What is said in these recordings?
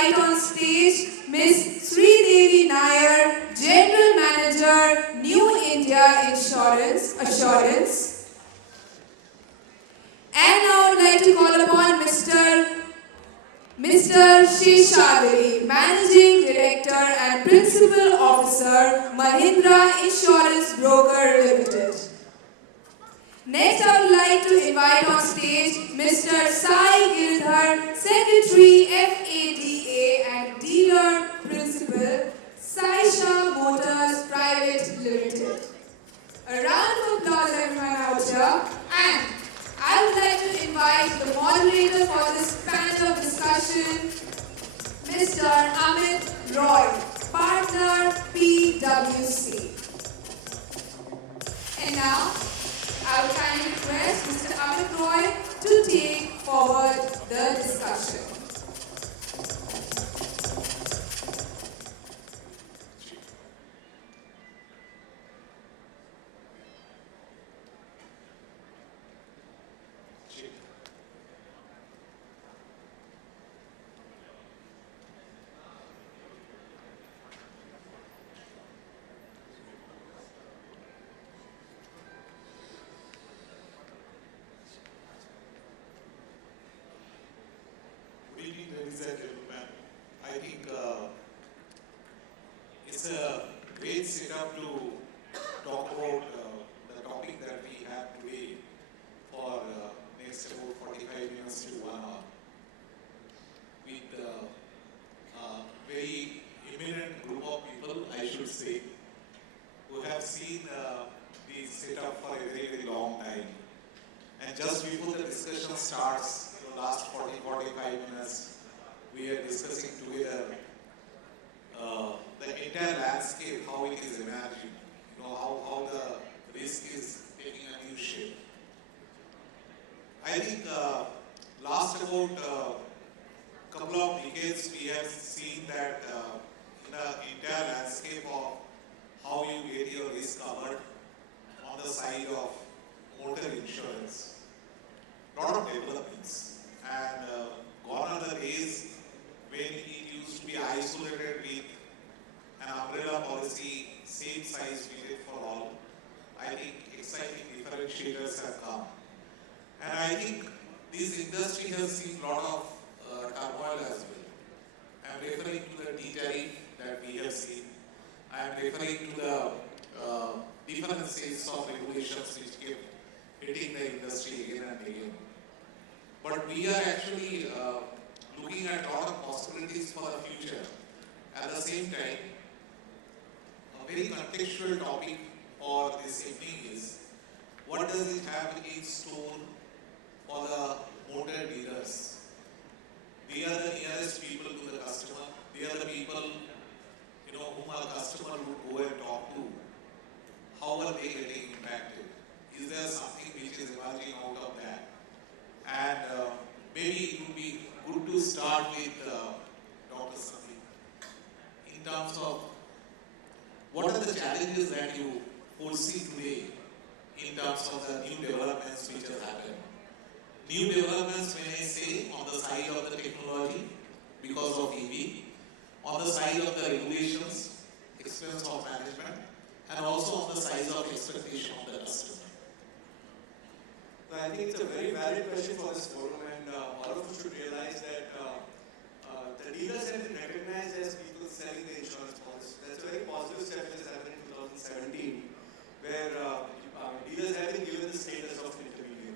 invite on stage Ms. Sridevi Nair, General Manager, New India Insurance Assurance. And now I would like to call upon Mr. Sheshadri, Managing Director and Principal Officer, Mahindra Insurance Broker Limited. Next, I would like to invite on stage Mr. Sai Girdhar, Secretary, FADA and Dealer Principal, Saisha Motors Private Limited. A round of applause everyone out here. And I would like to invite the moderator for this panel of discussion, Mr. Amit Roy, Partner, PwC. And now, I would kindly request Mr. Amit Roy to take forward the discussion. Good evening, ladies and gentlemen. I think it's a great setup to talk about the topic that we have today for next about 45 minutes to 1 hour with a very eminent group of people, I should say, who have seen the setup for a very, very long time. And just before the discussion starts, last 40-45 minutes, we are discussing together the entire landscape, how it is emerging, how the risk is taking a new shape. I think last about couple of decades, we have seen that in the entire landscape of how you get your risk covered on the side of motor insurance, lot of developments. And gone are the days when it used to be isolated with an umbrella policy, same size needed for all. I think exciting differentiators have come. And I think this industry has seen a lot of turmoil as well. I am referring to the D-tariff that we have seen. I am referring to the different sets of regulations which kept hitting the industry again and again. But we are actually looking at a lot of possibilities for the future. At the same time, a very contextual topic for this evening is, what does it have in store for the motor dealers? They are the nearest people to the customer. They are the people whom our customer would go and talk to. How are they getting impacted? Is there something which is emerging out of that? And maybe it would be good to start with Dr. Sami in terms of what are the challenges that you foresee today in terms of the new developments which have happened. New developments, when I say, on the side of the technology because of EV, on the side of the regulations, expense of management, and also on the side of expectation of the customer. So I think it's a very valid question for this forum, and all of us should realize that the dealers have been recognized as people selling the insurance policy. That's a very positive step which has happened in 2017, where dealers have been given the status of intermediary.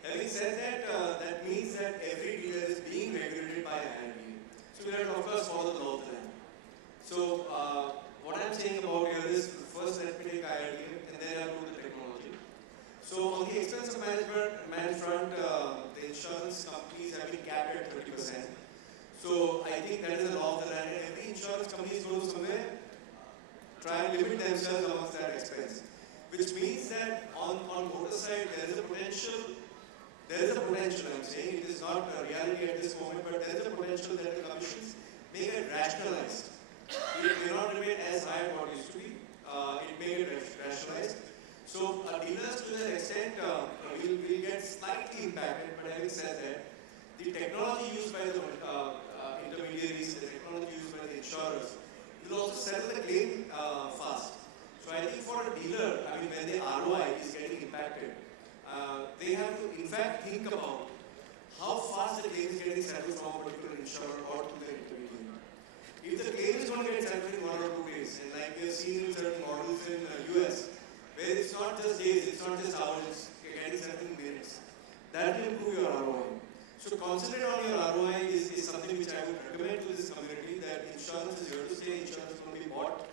Having said that, that means that every dealer is being regulated by IRDA. So we have to, of course, follow the law of the land. So what I'm saying about here is, first let me take IRDA, and then I'll go to the technology. So on the expense of management front, the insurance companies have been capped at 30%. So I think that is the law of the land, and every insurance company is going to somewhere try and limit themselves amongst that expense. Which means that on motor side there is a potential, I'm saying, it is not a reality at this moment, but there is a potential that the commissions may get rationalized. It may not remain as high as what it used to be, it may get rationalized. So dealers to that extent will get slightly impacted, but having said that, the technology used by the intermediaries, the technology used by the insurers, it will also settle the claim fast. So I think for a dealer, I mean, when the ROI is getting impacted, they have to in fact think about how fast the claim is getting settled from a particular insurer or to the intermediary. If the claim is going to get settled in 1 or 2 days, and like we have seen in certain models in US, where it's not just days, it's not just hours, it's getting settled in minutes, that will improve your ROI. So concentrate on your ROI is something which I would recommend to this community, that insurance is here to stay, insurance is going to be bought,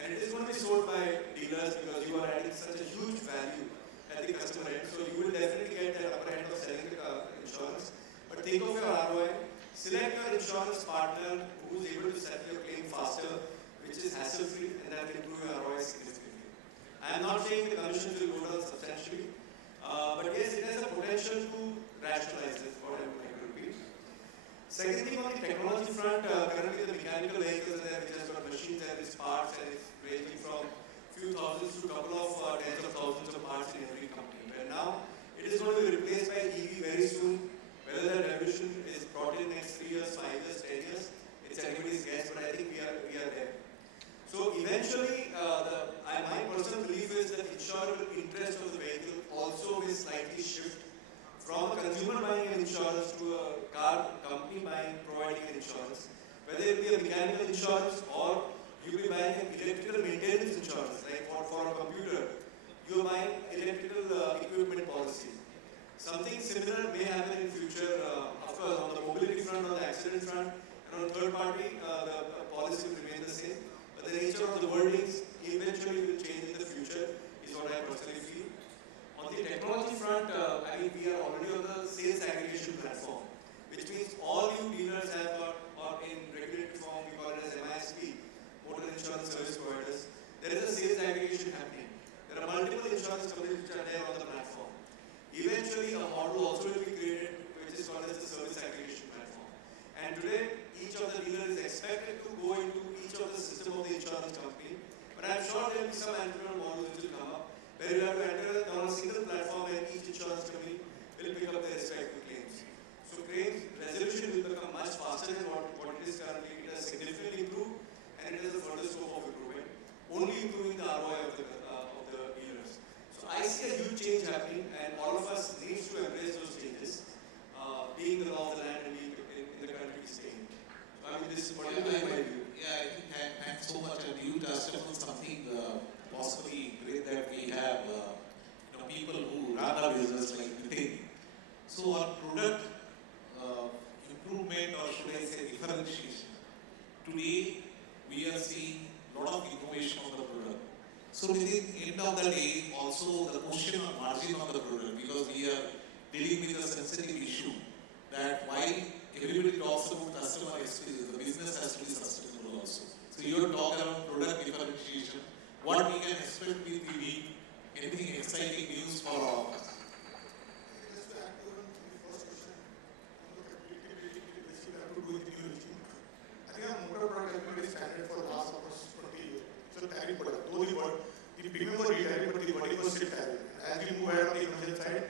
and it is going to be sold by dealers because you are adding such a huge value at the customer end. So you will definitely get that upper hand of selling the insurance. But think of your ROI. Select your insurance partner who is able to settle your claim faster, which is hassle-free, and that will improve your ROI significantly. I am not saying the commissions will go down substantially, but yes, it has a potential to rationalize this, what I would like to repeat. Second thing, on the technology front, currently the mechanical vehicles are there, which has got machines and its parts, and it's ranging from few thousands to a couple of tens of thousands of parts in every company. And now it is going to be replaced by EV very soon. Whether that revolution is brought in next 3 years, 5 years, 10 years, it's anybody's guess, but I think we are there. So eventually, my personal belief is that insurer interest of the vehicle also will slightly shift from a consumer buying an insurance to a car company providing an insurance. Whether it be a mechanical insurance or you will be buying an electrical maintenance insurance, like for a computer, you are buying electrical equipment policy. Something similar may happen in future, of course, on the mobility front, on the accident front, and on third party, the policy will remain the same. But the nature of the wordings eventually will change in the future, is what I personally feel. On the technology front, I mean, we are already on the sales aggregation platform, which means all you dealers have got, or in regulatory form, we call it as MISP, motor insurance service providers. There is a sales aggregation happening. There are multiple insurance companies which are there on the platform. Eventually, a model also will be created, which is called as the service aggregation platform. And today, each of the dealers is expected to go into each of the system of the insurance company. But I'm sure there will be some entrepreneurial models which will come up, where you have to enter on a single platform and each insurance company will pick up their respective claims. So claims resolution will become much faster than what it is currently. It has significantly improved, and it has a further scope of improvement, only improving the ROI of the dealers. So I see a huge change happening, and all of us need to embrace those changes, being the law of the land and being in the country we stay in. So I mean, this is what I my view. Yeah, I think thanks so much. And you touched upon something possibly great, that we have people who run our business like Nitin. So on product improvement, or should I say differentiation, today we are seeing a lot of innovation on the product. So within end of the day, also the question on margin on the product, because we are dealing with a sensitive issue, that while everybody talks about customer experience, the business has to be sustainable also. So your talk around product differentiation, what we can expect with the week, anything exciting news for all of us? Just to add to the first question, on the capability which we have to do with the new regime. I think our motor product has been very standard for the last almost 20 years. It's a tariff product. Though the premium was re-tariff, but the wording was still tariff. As we move ahead on the emergent side,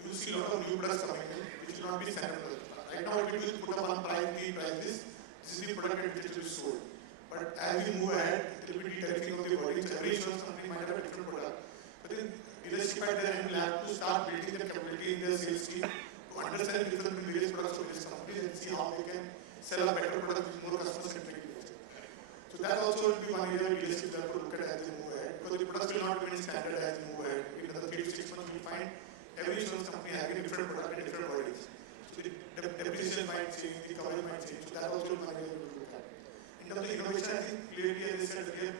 you will see a lot of new products coming in, which will not be standard product. Right now, what we do is put up one price, the price list. This is the product at which it will be sold. But as we move ahead, it will be de-tariffing of the wording. So every insurance company might have a different product. But then dealership at their end will have to start building the capability in their sales team to understand the difference between various products of this company and see how they can sell a better product which is more customer-centric. So that also will be one area where dealerships have to look at as they move ahead, because the products will not be standard as they move ahead. In another 3 to 6 months, we will find every insurance company having a different product and different wordings. So the depreciation might change, the coverage might change. So that also will be one area we will look at. In terms of innovation, I think clearly, as I said earlier,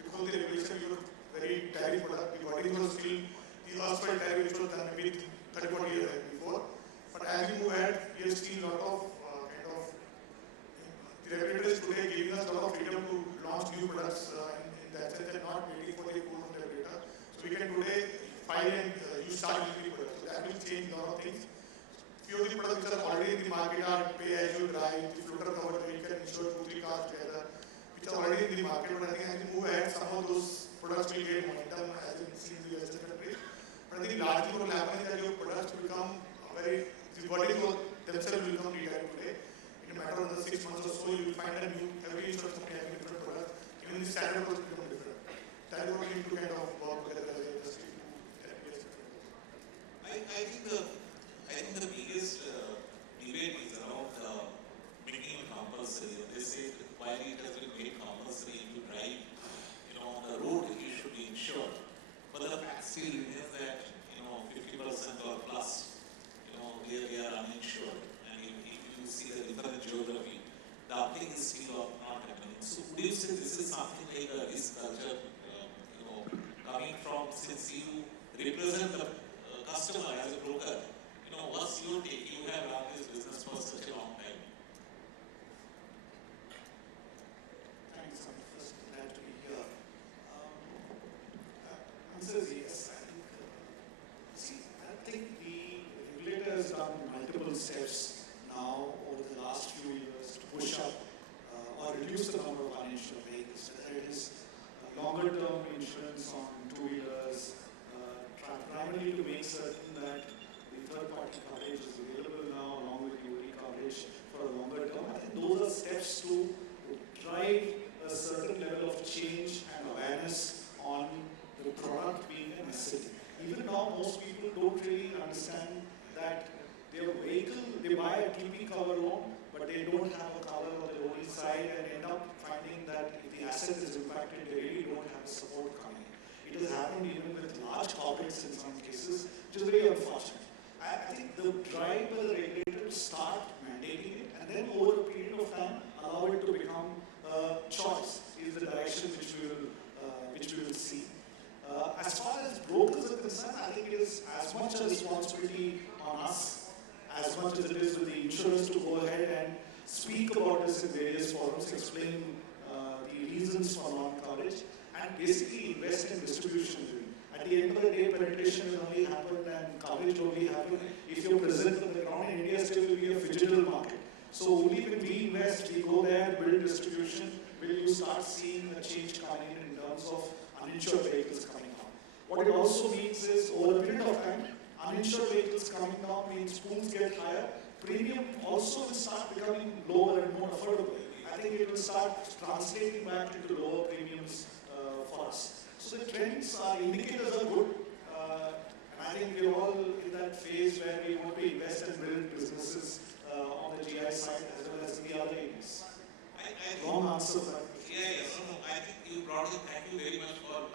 because of the regulation, you have very tariff product. The wording was still the erstwhile tariff which was done maybe 30-40 years before. But as we move ahead, we have seen a lot of the regulators today giving us a lot of freedom to launch new products in that sense, and not waiting for the approval from the regulator. So we can today file and you start using the products. So that will change a lot of things. Few of the products which are already in the market are pay as you drive, the floater cover, where you can insure 2-3 cars together, which are already in the market. But I think as we move ahead, some of those products will gain momentum as in seen in the Western countries. But I think largely what will happen is that your products will become the body themselves will become retired today. In a matter of the 6 broker, what's your take? You have run this business for such a long time. Thanks, I'm first glad to be here. Answer is yes. I think the regulator has done multiple steps now over the last few years to push up or reduce the number of uninsured vehicles, whether it is longer term insurance on two-wheelers, primarily to make certain that the third-party coverage is available now along with the OD coverage for a longer term. I think those are steps to drive a certain level of change and awareness on the product being a necessity. Even now, most people don't really understand that their vehicle, they buy a TP cover loan, but they don't have a cover on the OD side and end up finding that if the asset is impacted, they really don't have support coming. It has happened even with large corporates in some cases, which is very unfortunate. I think the drive by the regulator to start mandating it and then over a period of time allow it to become a choice is the direction which we will see. As far as brokers are concerned, I think it is as much a responsibility on us as much as it is with the insurers to go ahead and speak about this in various forums, explain the reasons for non-coverage, and basically invest in distribution. At the end of the day, penetration will only happen and coverage will only happen if you're present on the ground. In India still will be a phygital market. So only when we invest, we go there, build distribution, will you start seeing a change coming in terms of uninsured vehicles coming down. What it also means is over a period of time, uninsured vehicles coming down means pools get higher, premium also will start becoming lower and more affordable. I think it will start translating back into lower premiums for us. So the trends are, indicators are good, and I think we're all in that phase where we want to invest and build businesses on the GI side as well as in the other areas. Long answer for that. I think you brought in, thank you very much for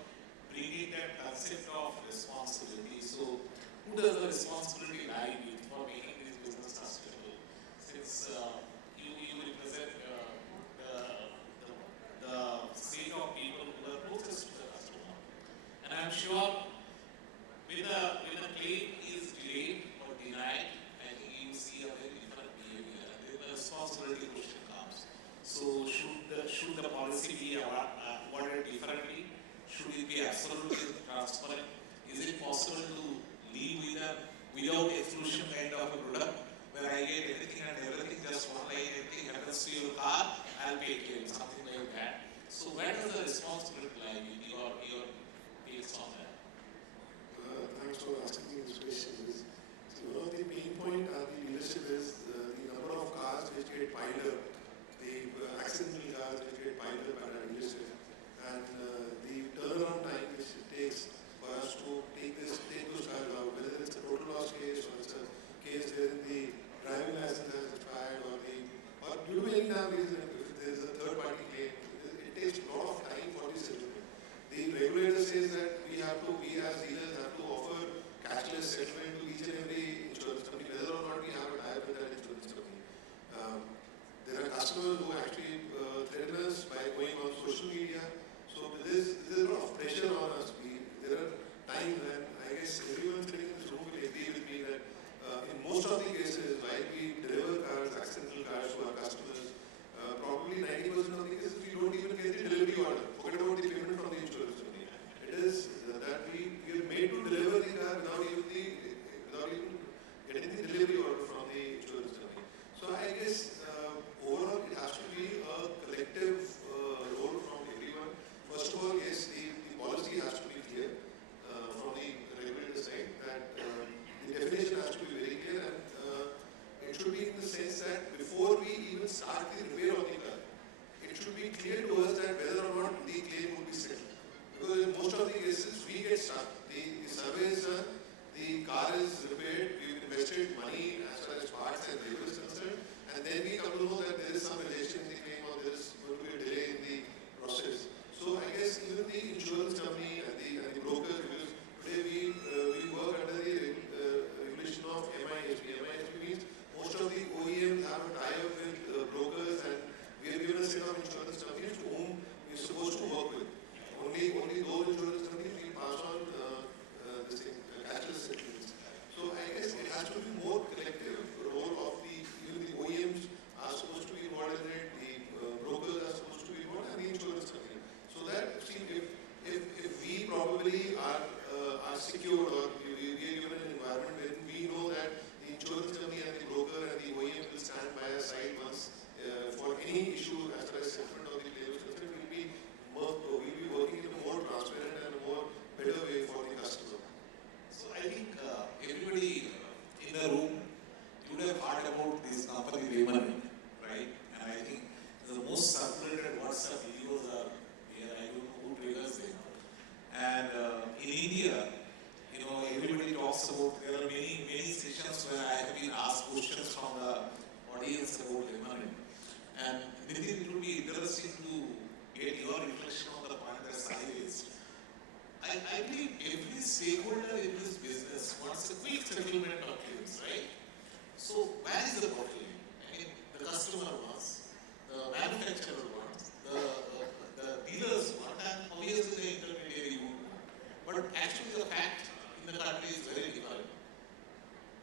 bringing that concept of responsibility. So, who does the responsibility lie with for making this business sustainable? Since you represent the state of people who are closest to the customer. And I'm sure when a claim is delayed or denied, I think you see a very different behavior. And then the responsibility question comes. So should the policy be awarded differently? Should it be absolutely transparent? Is it possible to live without exclusion kind of a product where I get everything and everything, just one line, everything happens to your car, I'll pay claim, something like that. So where does the responsibility lie with your takes on that? Thanks for asking me this question. One of the main point at the dealership is the number of cars which get piled up, the accidental cars which get piled up at our dealership, and the turnaround time which it takes for us to take those cars out, whether it's a total loss case or it's a case where the driving license has expired or due to any reason, if there's a third party claim, it takes a lot of time for the settlement. The regulator says that we as dealers have to offer cashless settlement to each and every insurance company, whether or not we have a tie-up with that insurance company. There are customers who actually threaten us by going on social media. So there's a lot of pressure on us. There are times when I guess everyone sitting in this room will agree with me that in most of the cases, while we deliver cars, accidental cars to our customers, probably 90% of the cases we don't even get the delivery order. Forget about the payment from the insurance company. It is that we are made to deliver the car without even getting the delivery order from the insurance company. So I guess overall it has to be a collective role from everyone. First of all, yes, the policy has to be clear from the regulator side that the definition has to be very clear, and it should be in the sense that before we even start the repair of the car, it should be clear to us that whether or not the claim will be settled. Because in most of the cases, we get stuck. The survey is done, the car is repaired, we've invested money as far as parts and labor is concerned, and then we come to know that there is some relation in the claim or there is going to be a delay in the process. So I guess even the insurance company and the brokers, because today we work under the regulation of MIHB. MIHB means most of the OEMs have a tie-up with brokers, and we have given a set of insurance companies to whom we are supposed to work with. Only those insurance companies we pass on cashless settlements. So I guess audience about M&M. And Nitin, it would be interesting to get your reflection on the point that Sai raised. I believe every stakeholder in this business wants a quick settlement of claims, right? So where is the bottleneck? I mean, the customer wants, the manufacturer wants, the dealers want, and obviously the intermediary would want. But actually the fact in the country is very different.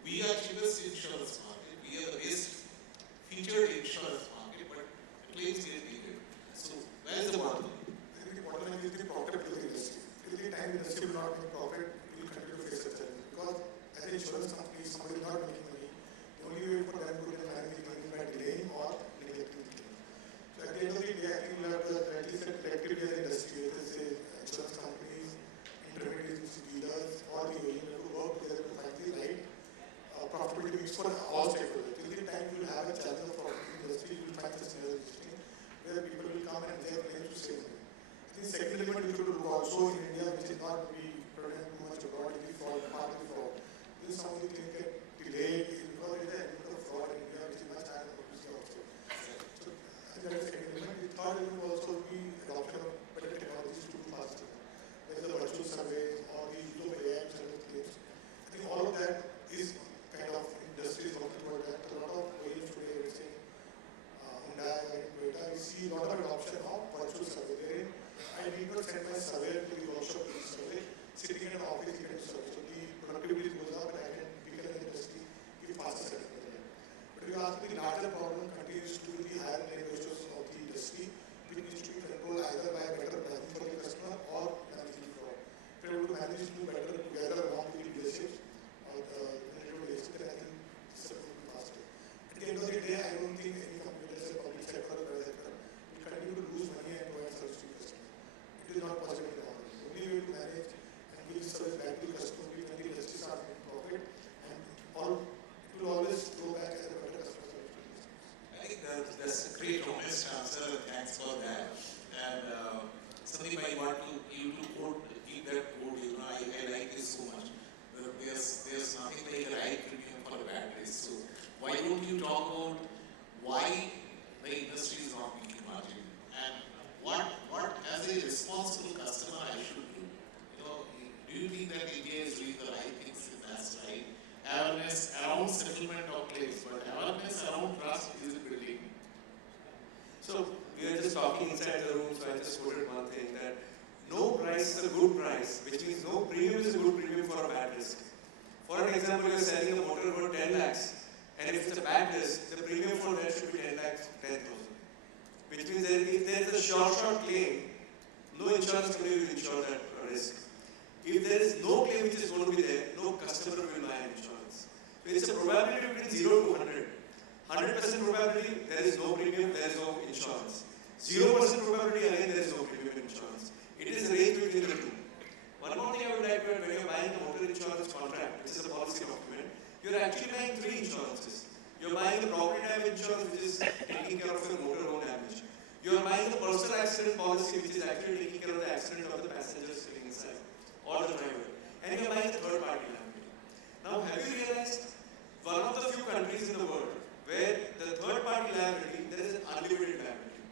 We are cheapest insurance market, we are the best featured insurance market, but claims get needed. So where is the bottleneck? I think the bottleneck is the profitability industry. Till the time the industry will not make profit, we will continue to face such challenge. Because as an insurance company, somebody is not making money. The only way for them to manage the money is by delaying or neglecting the claim. So at the end of the day, I think we have to at least collectively as an industry, whether it's insurance companies, intermediaries, dealers, or the OEM, have to work together to find the right profitability mix for all stakeholders. Till the time you will have a challenge of profitability industry, you will find such scenario existing where people will come and they have claims to save money. I think second element we should look also in India, which is not we prevent too much about the fraud, part of the fraud. This is some of the things get delayed because it is an element of fraud in India, which is much higher than publicity also. So I think that is the second element. The third element will also be adoption of better technologies to do faster. Whether the virtual surveys or the use of AI to service claims. I think all of that is kind of industry is working toward that. A lot of OEMs today, we say Hyundai or Toyota, we see a lot of adoption of virtual survey. Wherein I need not send my surveyor to the workshop to do survey. Sitting in an office, he can do survey. So the productivity goes up and I can become an industry, give faster settlement. But if you ask me, the larger problem continues to be the higher claim ratios of the industry, which needs to be controlled either by better planning for the customer or managing the fraud. If you're able to manage to do better together along with the dealerships or the dealership, then I think this will be faster. At the end of the day, I don't think any company, whether it's a public sector or private sector, will continue to lose money and provide service to the customer. It is not possible in the long run. The only way to manage and give service back to the customer will be when the industry starts making profit and all it will always go back as a better customer service to the customer. I think that's a great honest answer, and thanks for that. And Sandeep, I want you to quote, keep that quote, I like this so much. There's nothing like a right premium for batteries. So why don't you talk about why the industry is not making margin? And what as a responsible customer I should do? Do you think that India is doing the right things? That's right. Awareness around settlement of claims, but awareness around trust is building. So we are just talking inside the room, so I just quoted one thing that no price is a good price, which means no premium is a good premium for a bad risk. For an example, you are selling a motor for 10 lakhs, and if it's a bad risk, the premium for that should be 10 lakhs, 10,000. Which means that if there is a short claim, no insurance company will insure that risk. If there is no claim which is going to be there, no customer will buy an insurance. So it's a probability between 0 to 100. 100% probability, there is no premium, there is no insurance. 0% probability, again, there is no premium insurance. It is a range between the two. One more thing I would like to add, when you are buying a motor insurance contract, which is a policy document, you are actually buying 3 insurances. You are buying the property damage insurance, which is taking care of your motor own damage. You are buying the personal accident policy, which is actually taking care of the accident of the passenger sitting inside, or the driver. And you are buying the third party liability. Now, have you realized one of the few countries in the world where the third party liability, there is an unlimited liability.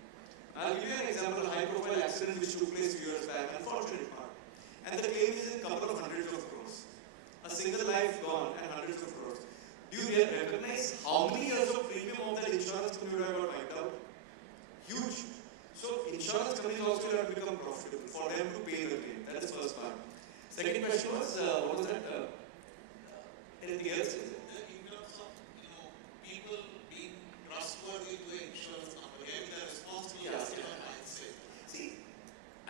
I'll give you an example, a high profile accident which took place a few years back, unfortunate part. And the claim is in a couple of hundreds of crores. A single life gone and hundreds of crores. Do you recognize how many years of premium of that insurance company would have got wiped out? Huge. So insurance companies also have become profitable for them to pay the claim. That is the first part. Second question was, what was that? Anything else? In terms of people being trustworthy to the insurance company, having a responsible customer mindset. See,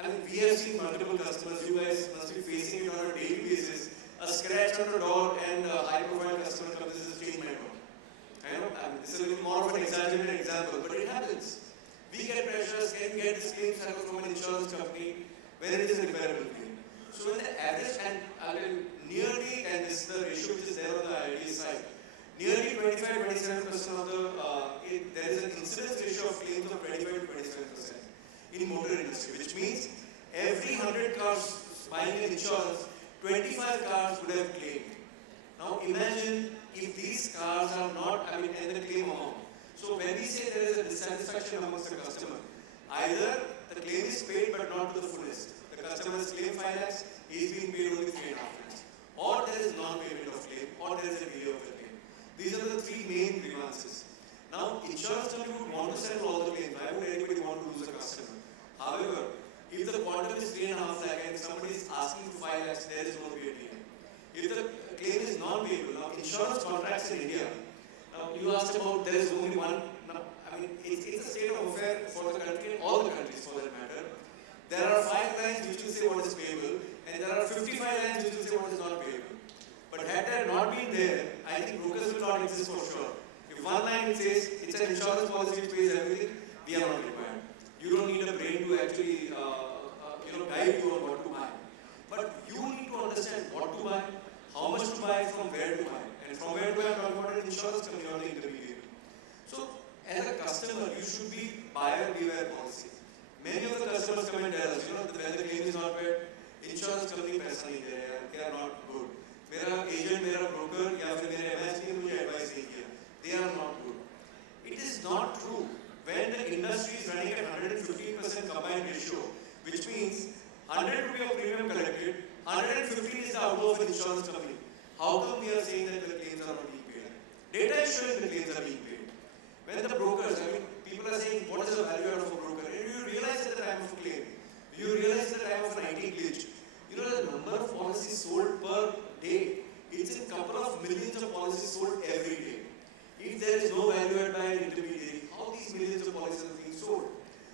I mean, we have seen multiple customers. You guys must be facing it on a daily basis. A scratch on the door and a high-profile customer comes, this is change my door. I mean, this is a little more of an exaggerated example, but it happens. We get pressures, can you get this claim settled from an insurance company when it is a repairable claim? So when the average, and nearly, and this is the ratio which is there on the IRDA side, nearly 25-27% of the, there is an incidence ratio of claims of 25 to 27% in motor industry, which means every 100 cars buying an insurance, 25 cars would have claimed. Now imagine if these cars are not, and the claim amount. So when we say there is a dissatisfaction amongst the customer, either the claim is paid but not to the fullest. The customer has claimed 5 lakhs, he is being paid only 3.5 lakhs. Or there is non-payment of claim, or there is a delay of the claim. These are the three main grievances. Now, insurance company would want to settle all the claims. Why would anybody want to lose a customer? However, if the quantum is 3.5 lakh and somebody is asking for 5 lakhs, there is no way to delay. If the claim is non-payable, now insurance contracts in India, now you asked about there is only one, now, I mean, it's a state of affair for the country, all the countries for that matter. There are 5 lines which will say what is payable, and there are 55 lines which will say what is not payable. But had there not been there, I think brokers will not exist for sure. If one line says it's an insurance policy which pays everything, we are not required. You don't need a brain to actually guide you on what to buy. But you need to understand what to buy, how much to buy, from where to buy. And from where to buy, I'm talking about an insurance company or the intermediary. So, as a customer, you should be buyer beware policy. Many of the customers come and tell us, when the claim is not paid, insurance company paisa nahi de rahe, they are not good. मेरा agent, मेरा broker या फिर मेरे MIS ने मुझे advice नहीं किया, they are not good. It is not true. When the industry is running at 115% combined ratio, which means 100 rupee of premium collected, 115 is the outgo of an insurance company. How come we are saying that the claims are not being paid? Data is showing the claims are being paid. When the brokers, people are saying, what is the value out of a broker? And you realize at the time of a claim, you realize at the time of an IT glitch, the number of policies sold per day, it's in couple of millions of policies sold every day. If there is no value add by an intermediary, how these millions of policies are being sold?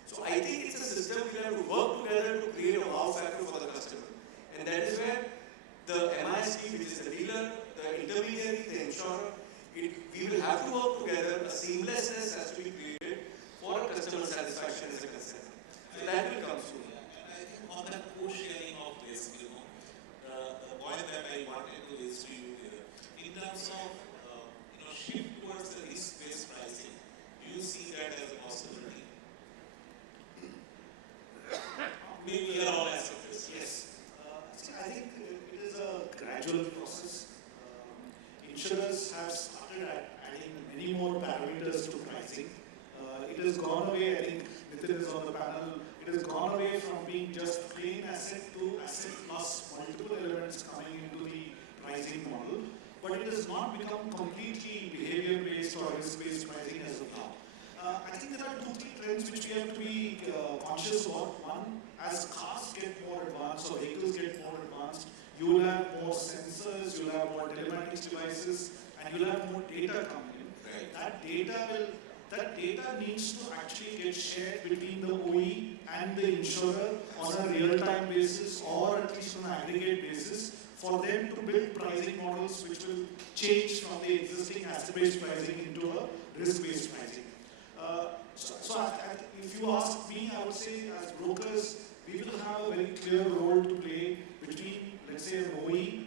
So I think it's a system we have to work together to create a wow factor for the customer. And that is where the MISP, which is the dealer, the intermediary, the insurer, we will have to work together. A seamlessness has to be created for a customer satisfaction as a concern. So that will come soon. I think on that co-sharing of risk, the point that I wanted to raise to you here, in terms of shift towards the risk-based pricing, do you see that as a possibility? Maybe around asset risk. Yes. I think it is a gradual process. Insurers have started adding many more parameters to pricing. It has gone away, I think Nitin is on the panel, it has gone away from being just plain asset to asset plus multiple elements coming into the pricing model. But it has not become completely behavior-based or risk-based pricing as of now. I think there are 2-3 trends which we have to be conscious of. One, as cars get more advanced or vehicles get more advanced, you will have more sensors, you will have more telematics devices, and you will have more data coming in. Right. That data needs to actually get shared between the OE and the insurer on a real-time basis or at least on an aggregate basis for them to build pricing models which will change from the existing asset-based pricing into a risk-based pricing. If you ask me, I would say as brokers, we will have a very clear role to play between, let's say, an OE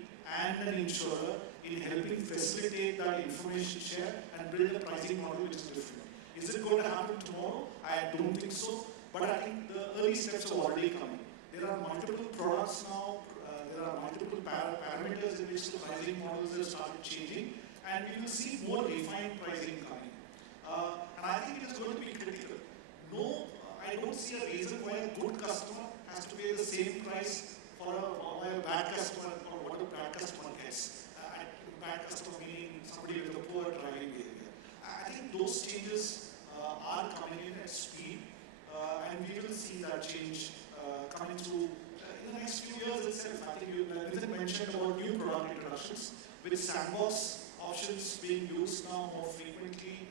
and an insurer in helping facilitate that information share and build a pricing model which is different. Is it going to happen tomorrow? I don't think so, but I think the early steps are already coming. There are multiple products now, there are multiple parameters in which the pricing models have started changing, and we will see more refined pricing coming. And I think it is going to be critical. No, I don't see a reason why a good customer has to pay the same price for a bad customer or what a bad customer gets. Bad customer meaning somebody with a poor driving behavior. I think those changes are coming in at speed, and we will see that change coming through in the next few years itself. I think Nitin mentioned about new product introductions, with sandbox options being used now more frequently,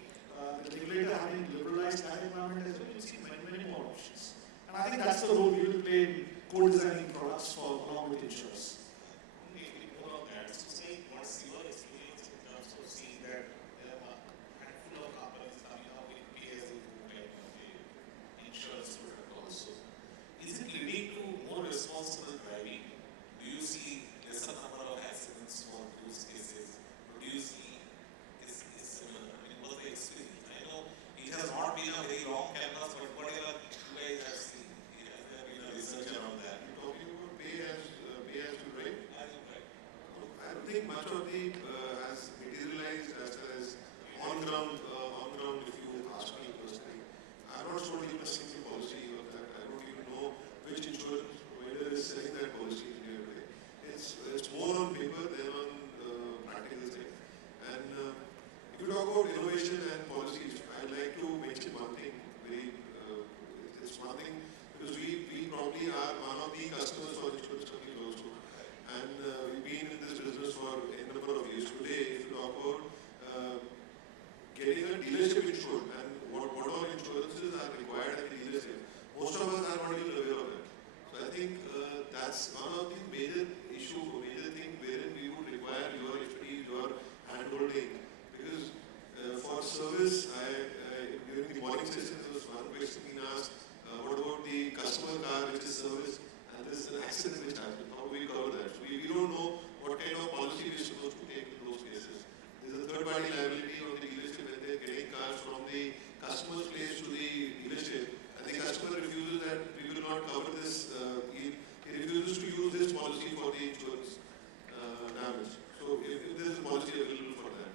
the regulator having liberalized that environment as well. You'll see many more options. And I think that's the role we will play in co-designing products along with insurers. Maybe more on that. So say, what's your experience in terms of seeing that there are a handful of companies coming up with pay-as-you-go type of insurance product also? Is it leading to more responsible driving? Do you see lesser number of accidents for those cases? Or do you see is similar? I mean, what's the experience? I know it has not been a very long canvas, but whatever you guys have seen, has there been a research around that? You're talking about pay as you innovation and policies, I'd like to mention one thing. It's one thing because we probably are one of the customers for insurance companies also, and we've been in this business for a number of years. Today, if you talk about getting a dealership insured and what all insurances are required at the dealership, most of us are not even aware of that. So I think that's one of the major issue, major thing wherein we would require your expertise, your handholding. Because for service, during the morning session there was one question being asked, what about the customer car which is service and there's an accident which happened, how do we cover that? So we don't know what kind of policy we're supposed to take in those cases. There's a third party liability on the dealership when they're getting cars from the customer's place to the dealership and the customer refuses that we will not cover this, he refuses to use this policy for the insurance damage. So if there is a policy available for that.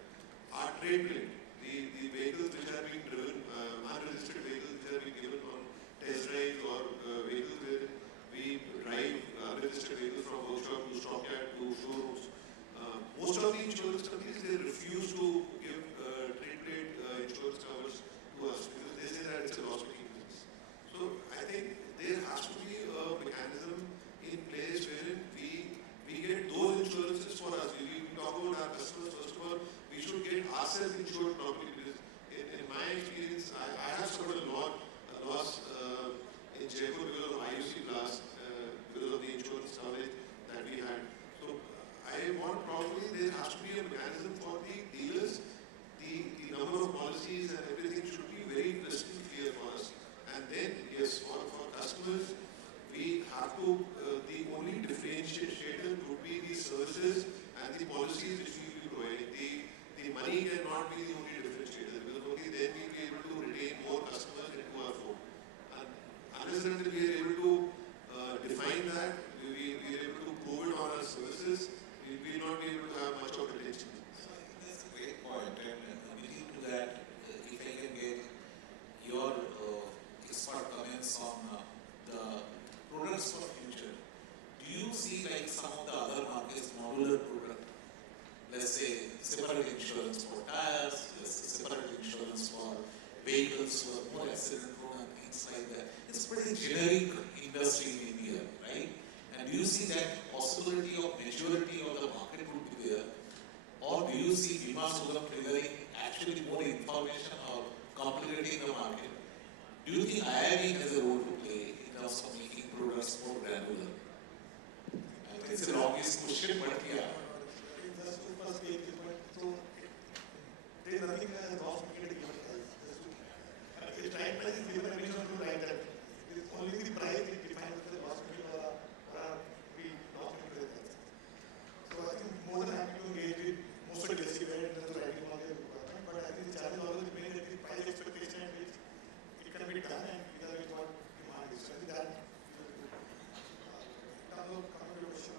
Our trade claim, the vehicles which are being driven, unregistered vehicles which are being given on test drives or vehicles where we drive unregistered vehicles from workshop to stockyard to showrooms. Most of the insurance companies, they refuse to give trade plate insurance covers to us because they say that it's a loss-making business. So I think there has to be a mechanism in place wherein we get those insurances for us. We talk about our customers, first of all, we should get ourselves insured properly because in my experience, I have suffered a loss in Jaipur because of IUC blast, because of the insurance coverage that we had. So I want probably there has to be a mechanism for the dealers. The number of policies and everything should be very crystal clear for us. And then, yes, for customers, we have to, the only differentiator would be the services and the policies which we will be providing. The money cannot be the only differentiator because only then we will be able to retain more customers into our fold. And unless and until we are able to define that, we are able to prove it on our services, we will not be able to have much of retention. So I think that's a great point, and leading to that, if I can get your expert comments on the products for future. Do you see like some of the other markets modular product? Let's say separate insurance for tires, let's say separate insurance for vehicles who are more accident prone and things like that. It's pretty generic industry in India, right? And do you see that possibility of maturity of the market would be there? Or do you see Bima Sugam triggering actually more information or complicating the market? Do you think IIB has a role to play in terms of making products more granular? It's an obvious question, but yeah. Just to first take this point, so there is nothing as loss making given price. The right price is given, we don't do right that. It's only the price we define as the loss making or we loss making price. So I think more than happy to engage with most of the industry where it does writing on their requirement, but I think the challenge always remains that the price expectation at which it can be done and whether it's what demand is. So I think that coming to your question,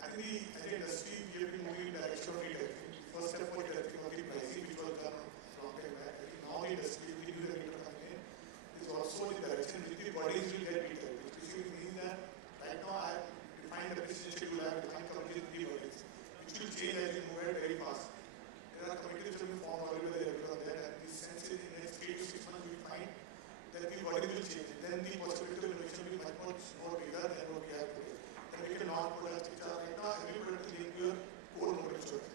I think as an industry, we have been moving in the direction of retailing. First step was retailing of the pricing, which was done long time back. I think now the industry, the new regulator coming in, is also in the direction which the bodies will get retailed, which basically means that right now I have defined the business schedule, I have defined committees with the bodies, which will change as we move ahead very fast. There are committees which have been formed already by the regulator on that, and the sense is in the next 3 to 6 months we will find that the bodies will change. Then the possibility of innovation will be much more bigger than what we have today. Make a non-products which are right now every product is linked to your core motor insurance.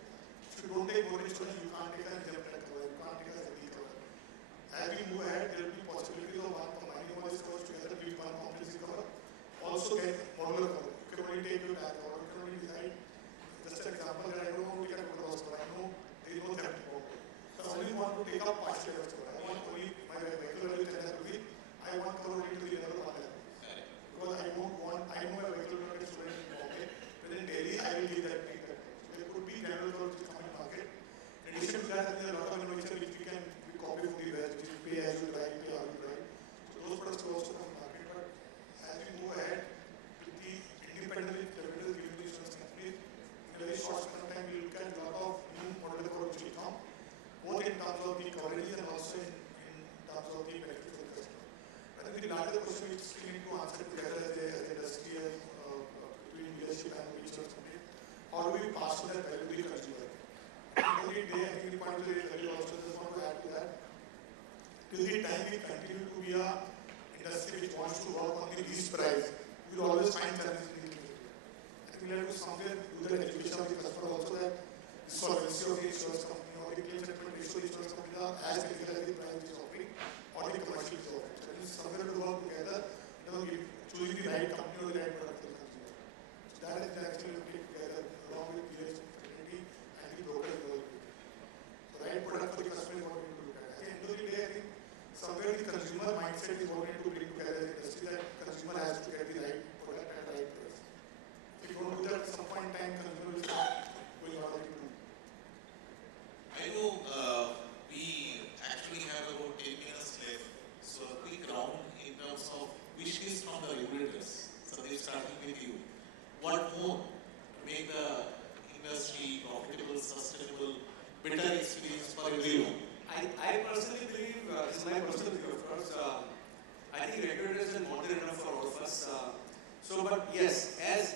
If you don't take motor insurance, you can't take an exempt cover, you can't take a ZD cover. As we move ahead, there will be possibilities of combining all these covers together to build one comprehensive cover. Also get modular cover. You can only take your back cover, you can only decide. Just an example that I don't want to get a motor loss cover, I know there is no theft involved. So I only want to take up partial cover. I want only my vehicle value 10 lakh rupees, I want cover only to the another 1 lakh. Because I don't want, I know a vehicle will not get stolen in Bombay, but in Delhi I will give that pay that. So there could be general coverage which is coming to market. In addition to that, there are a lot of innovation which we can copy from the West, which is pay as you drive, pay how you drive. So those products will also come to market. But as we move ahead, with the independent regulators giving the insurance companies, in a very short span of time, we look at a lot of new modular coverage which will come, both in terms of the coverage and also in terms of the benefits for the customer. I think the larger question which we need to answer together as an industry between leadership and insurance company, how do we pass on that value to the consumer? Every day, I think the point of the value also is one till the time we continue to be a industry which wants to work on the least price, we will always find challenges in the industry. I think we have to somewhere do that education of the customer also, that the solvency of the insurance company or the claim settlement ratio of the insurance company are as critical as the price which is offering or the commercial is offering. So I think somewhere to work together, choosing the right company or the right product for the consumer. So that is actually we take together along with dealers, community and the brokers as well. The right product for the customer is what we need to look at. At the end of the day, I think somewhere the consumer mindset is what we need to bring together as an industry, that consumer has to get the right product at the right price. If you don't do that, at some point in time, consumer will start going out of the room. I know we actually have about 10 minutes left, so a quick round in terms of wish list from the regulators. So they're starting with you. What more to make the industry profitable, sustainable, better experience for everyone? I personally believe, this is my personal view of course, I think regulators are more than enough for all of us. But yes, as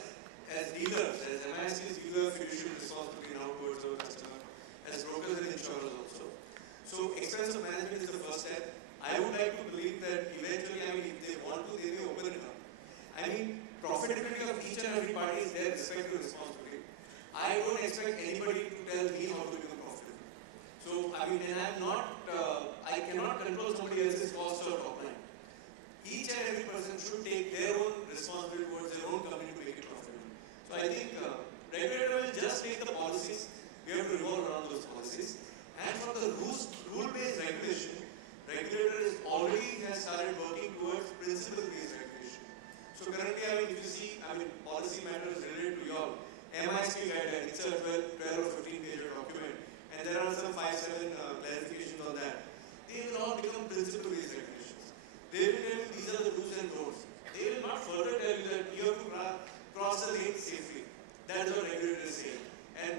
dealers, as MIS's dealer, fiduciary responsibility now towards our customer, as brokers and insurers also. So expense of management is the first step. I would like to believe that eventually, I mean, if they want to, they may open it up. I mean, profitability of each and every party is their respective responsibility. I don't expect anybody to tell me how to become profitable. So, I mean, and I'm not, I cannot control somebody else's cost or top line. Each and every person should take their own responsibility towards their own company to make it profitable. So, I think regulator will just make the policies. We have to revolve around those policies. And for the rule-based regulation, regulator is already has started working towards principle-based regulation. So currently, I mean, if you see, I mean, policy matters related to your MISP guideline, it's a 12 or 15-page document, and there are some 5-7 clarifications on that. They will all become principle-based regulations. They will tell you these are the do's and don'ts. They will not further tell you that you have to cross the lane safely. That is what regulator is saying. And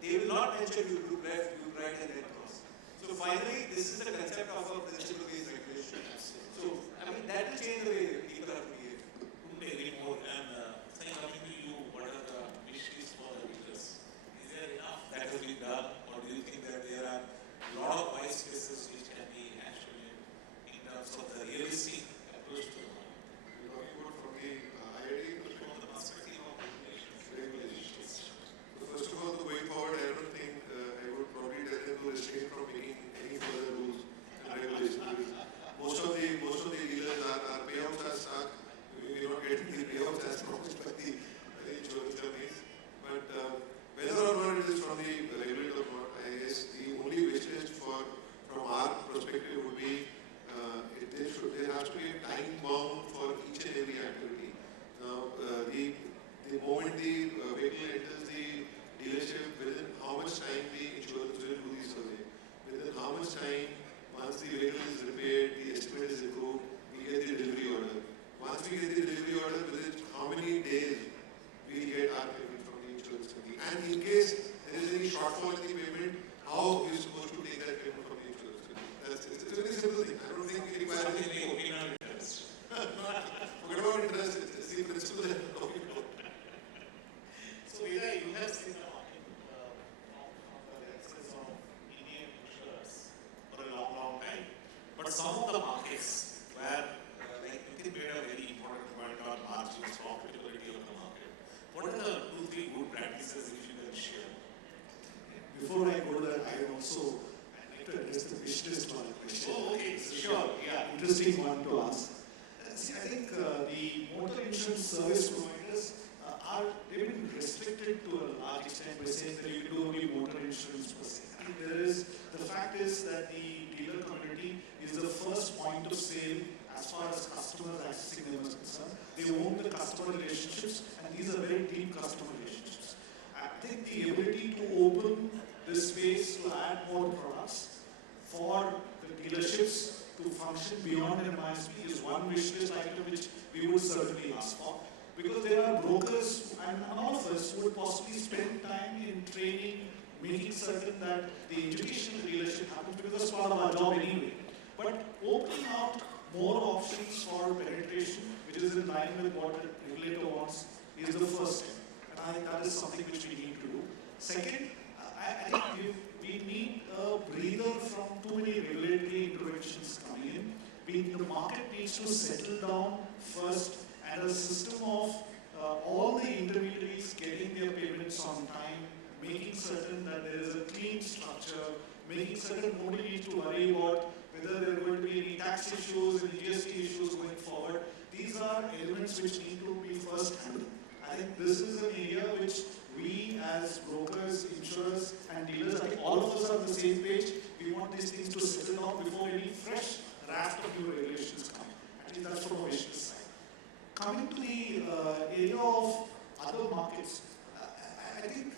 they will not mention you do left, you right, and then cross. So finally, this is the concept of a principle-based regulation. So, I mean, that will change the way people have to behave. Couldn't agree more. And saying coming to you, what are the wish list for the leaders? Is there enough that has been done, or do you think that there are a lot of white spaces which can be actually in terms of the realistic approach to the market? You're talking about from the IIT From the perspective of regulations. regulations. So first of all, the way forward, I don't think I would probably tell them to restrain from making any further rules and regulations. Most of the dealers are payouts are stuck. We're not getting the payouts as promised by the insurance companies. But whether or not it is from the regulator or not, I guess the only wish list from our perspective would be there has to be a time bound for each and every activity. Now, the moment the vehicle enters the dealership, within how much time the insurance will do the survey, within how much time, once the vehicle is repaired, the estimate is approved, we get the delivery order. Once we get the delivery order, within how many days we get our payment from the insurance company. And in case there is any shortfall in the payment, how we are supposed to take that payment from the insurance company. It's a very simple thing. I don't think we require any Opinion interest. forget about interest, it's the principle that we're talking about. So, Vijay, you have seen the market from the access of Indian insurers for a long time. But some of the markets where, like Nitin made a very important point on margins, profitability of the market. What are the 2-3 good practices if you can share? Before I go there, I would also like to address the wish list one question. Oh, okay, sure. Yeah, interesting one to ask. See, I think the motor insurance service providers they've been restricted to a large extent by saying that you can do only motor insurance per se. I think the fact is that the dealer community is the first point of sale as far as customers accessing them is concerned. They own the customer relationships, and these are very deep customer relationships. I think the ability to open this space to add more products for the dealerships to function beyond an MISP is one wish list item which we would certainly ask for. Because there are brokers and all of us who would possibly spend time in training, making certain that the education of the dealership happens, because that's part of our job anyway. But opening out more options for penetration, which is in line with what the regulator wants, is the first step. And I think that is something which we need to do. Second, I think we need a breather from too many regulatory interventions innovations coming in. The market needs to settle down first, and a system of all the intermediaries getting their payments on time, making certain that there is a clean structure, making certain nobody needs to worry about whether there are going to be any tax issues and GST issues going forward. These are elements which need to be first handled. I think this is an area which we as brokers, insurers and dealers, I think all of us are on the same page. We want these things to settle down before any fresh raft of new regulations come. At least that's from a business side. Coming to the area of other markets, I think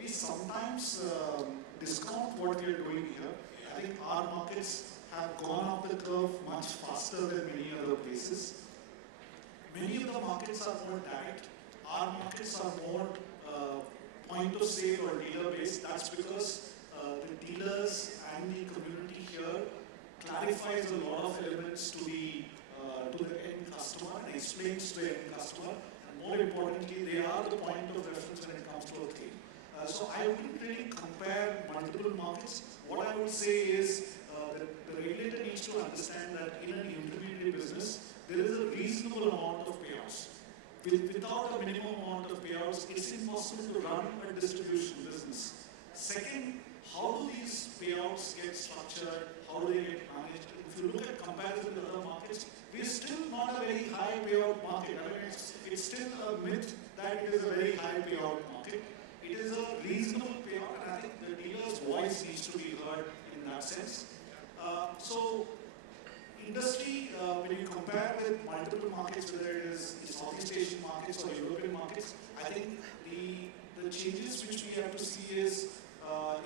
we sometimes discount what we are doing here. I think our markets have gone up the curve much faster than many other places. Many of the markets are more direct. Our markets are more point of sale or dealer based. That's because the dealers and the community here clarifies a lot of elements to the end customer and explains to the end customer. And more importantly, they are the point of reference when it comes to a claim. So I wouldn't really compare multiple markets. What I would say is that the regulator needs to understand that in an intermediary business, there is a reasonable amount of payouts. Without a minimum amount of payouts, it's impossible to run a distribution business. Second, how do these payouts get structured? How do they get managed? If you look at comparison with other markets, we're still not a very high payout market. I mean, it's still a myth that it is a very high payout market. It is a reasonable payout, and I think the dealer's voice needs to be heard in that sense. So, industry, when you compare with multiple markets, whether it is Southeast Asian markets or European markets, I think the changes which we have to see is,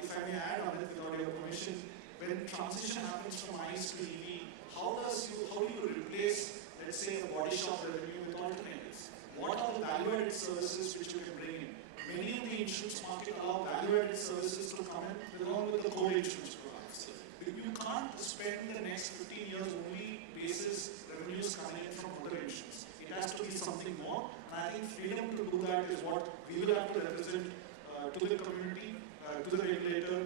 if I may add on it without your permission, when transition happens from ICE to EV, how do you replace, let's say, a body shop revenue with alternatives? What are the value-added services which you can bring in? Many of the insurance market allow value-added services to come in along with the core insurance providers. You can't spend the next 15 years only basis revenues coming in from motor insurance. It has to be something more, and I think freedom to do that is what we will have to represent to the community, to the regulator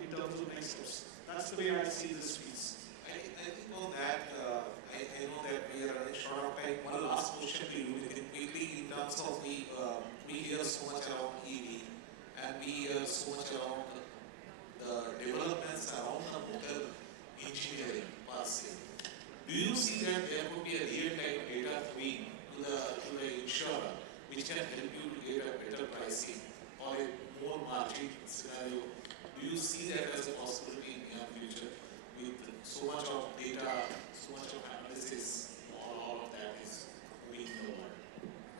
in terms of next steps. That's the way I see this piece. I think on that, I know that we are running short of time. One last question to you, quickly, in terms of we hear so much around EV, and we hear so much around the developments around the motor engineering per se. Do you see that there could be a real-time data feed to the insurer which can help you to get a better pricing or a more margin scenario? Do you see that as a possibility in the future with so much of data, so much of analysis, all of that is moving in the world?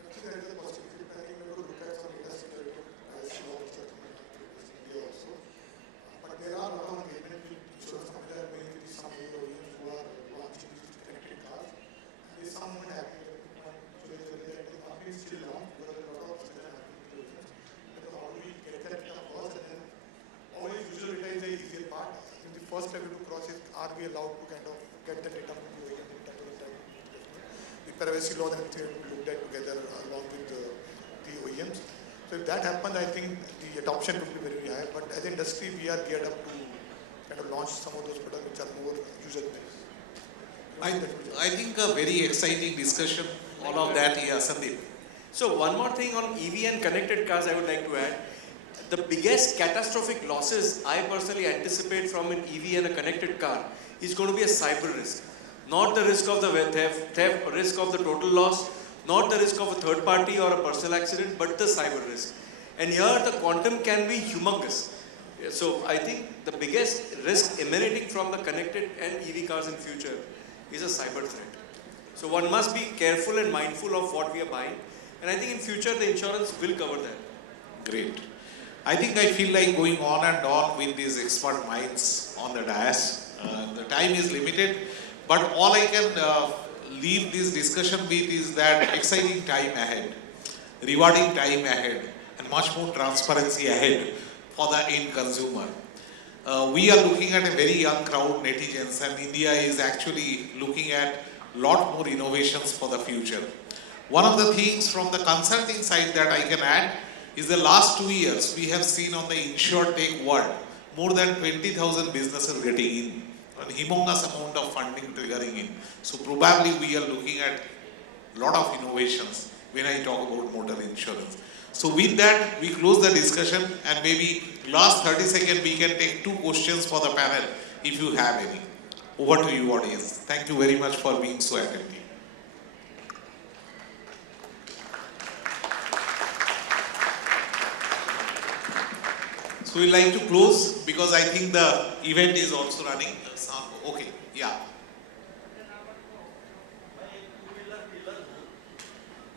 I think there is a possibility. I think we have to look at some industry pricing also. But there are a lot of engagement with insurance companies that are going with some OEMs who are launching these connected cars. And there is some movement happening that the company is still long because there are a lot of discussion happening with the OEMs. Because how do we get that data first, and then always usual data is the easier part. I think the first level to cross is, are we allowed to kind of get the data from the OEM in terms of the type of investment? The privacy law that we have looked at together along with the OEMs. So if that happens, I think the adoption will be very high. But as an industry, we are geared up to kind of launch some of those products which are more user-based. I think a very exciting discussion, all of that, yeah, Sandeep. So one more thing on EV and connected cars I would like to add. The biggest catastrophic losses I personally anticipate from an EV and a connected car is going to be a cyber risk. Not the risk of the theft, risk of the total loss, not the risk of a third party or a personal accident, but the cyber risk. And here the quantum can be humongous. So I think the biggest risk emanating from the connected and EV cars in future is a cyber threat. So one must be careful and mindful of what we are buying. And I think in future the insurance will cover that. Great. I think I feel like going on and on with these expert minds on the dais. The time is limited, but all I can leave this discussion with is that exciting time ahead, rewarding time ahead, and much more transparency ahead for the end consumer. We are looking at a very young crowd, netizens, and India is actually looking at a lot more innovations for the future. One of the things from the consulting side that I can add is the last 2 years we have seen on the InsurTech world more than 20,000 businesses getting in. a humongous amount of funding triggering in. So probably we are looking at a lot of innovations when I talk about motor insurance. So with that, we close the discussion, and maybe last 30 seconds we can take 2 questions for the panel if you have any. Over to you, audience. Thank you very much for being so attentive. So we like to close because I think the event is also running. Okay, yeah.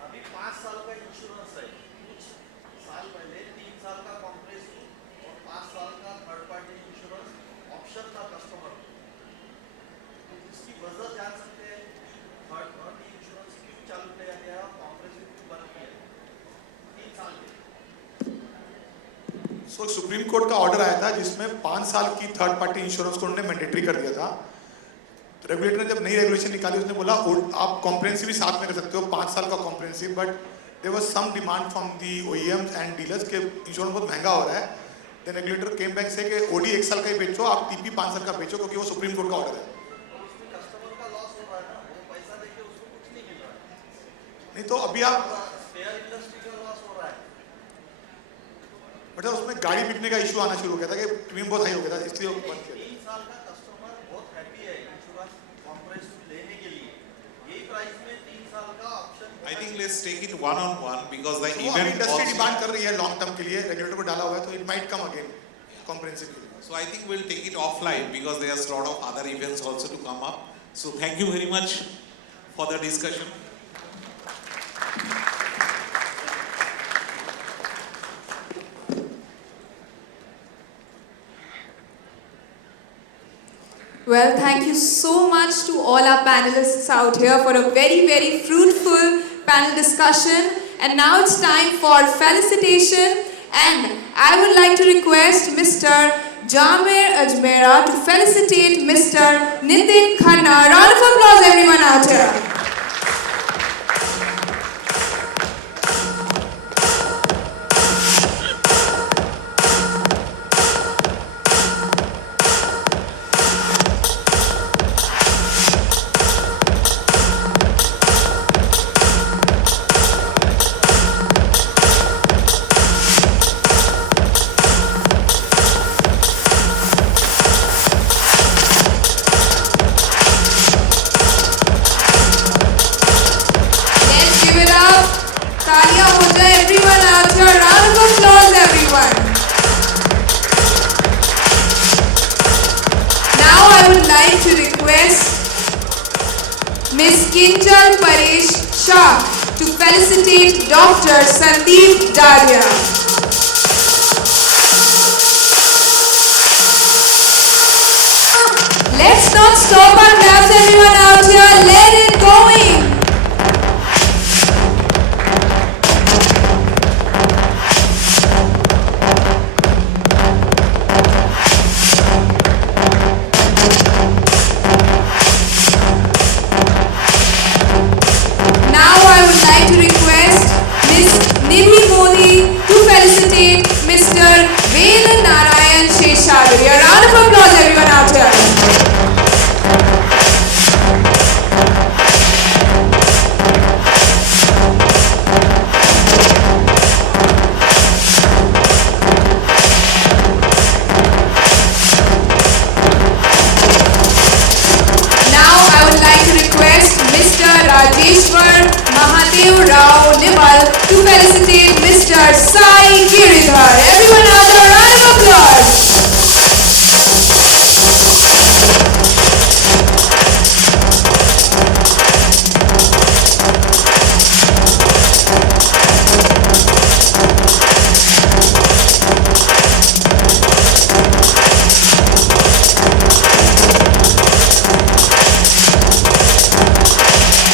अभी 5 साल का insurance है, कुछ साल पहले 3 साल का comprehensive और 5 साल का थर्ड पार्टी इंश्योरेंस ऑप्शन था कस्टमर, तो इसकी वजह जान सकते हैं थर्ड पार्टी इंश्योरेंस क्यों चालू किया गया और कॉम्प्रिहेंसिव क्यों बंद किया 3 साल के। सो सुप्रीम कोर्ट का ऑर्डर आया था जिसमें 5 साल की थर्ड पार्टी इंश्योरेंस को उन्होंने मैंडेटरी कर दिया था। तो रेगुलेटर ने जब नई रेगुलेशन निकाली उसने बोला आप कॉम्प्रिहेंसिव भी साथ में कर सकते हो 5 साल का comprehensive, but there was some demand from the OEMs and dealers के इंश्योरेंस बहुत महंगा हो रहा है। देन रेगुलेटर केम बैक से कि ओडी 1 साल का ही बेचो, आप टीपी 5 साल का बेचो, क्योंकि वो सुप्रीम कोर्ट का ऑर्डर है। कस्टमर का लॉस हो रहा है ना, वो पैसा देके उसको कुछ नहीं मिल रहा है। नहीं तो अभी आप फेयर इंडस्ट्री का लॉस हो रहा है। मतलब उसमें गाड़ी बिकने का इशू आना शुरू हो गया था कि प्रीमियम बहुत हाई हो गया था, इसलिए वो बंद किया। 3 साल का कस्टमर बहुत हैप्पी है इंश्योरेंस कॉम्प्रिहेंसिव लेने के लिए, यही प्राइस में 3 साल का option. I think let's take it one on one because the वो अभी event इंडस्ट्री also. डिमांड कर रही है लॉन्ग टर्म के लिए, रेगुलेटर को डाला हुआ है, तो it might come again comprehensive के लिए। So I think we'll take it offline because there's a lot of other events also to come up. So thank you very much for the discussion. Well, thank you so much to all our panelists out here for a very, very fruitful panel discussion. And now it's time for felicitation. And I would like to request Mr. Jamer Ajmera to felicitate Mr. Nitin Khanna. Round of applause, everyone out here. Kinjal Paresh Shah to felicitate Dr. Sandeep Daria. Let's not stop our claps, everyone out here. Let it going. Mr. Vedan Narayan Sheshadri. A round of applause, everyone out here. Now I would like to request Mr. Rajeshwar Mahadev Rao Nimal to felicitate Mr. Sai Giridhar. Everyone out there, round of applause.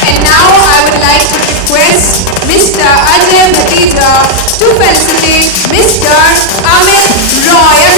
And now I would like to request Mr. Ajay Bhatija to felicitate Mr. Amit Roy.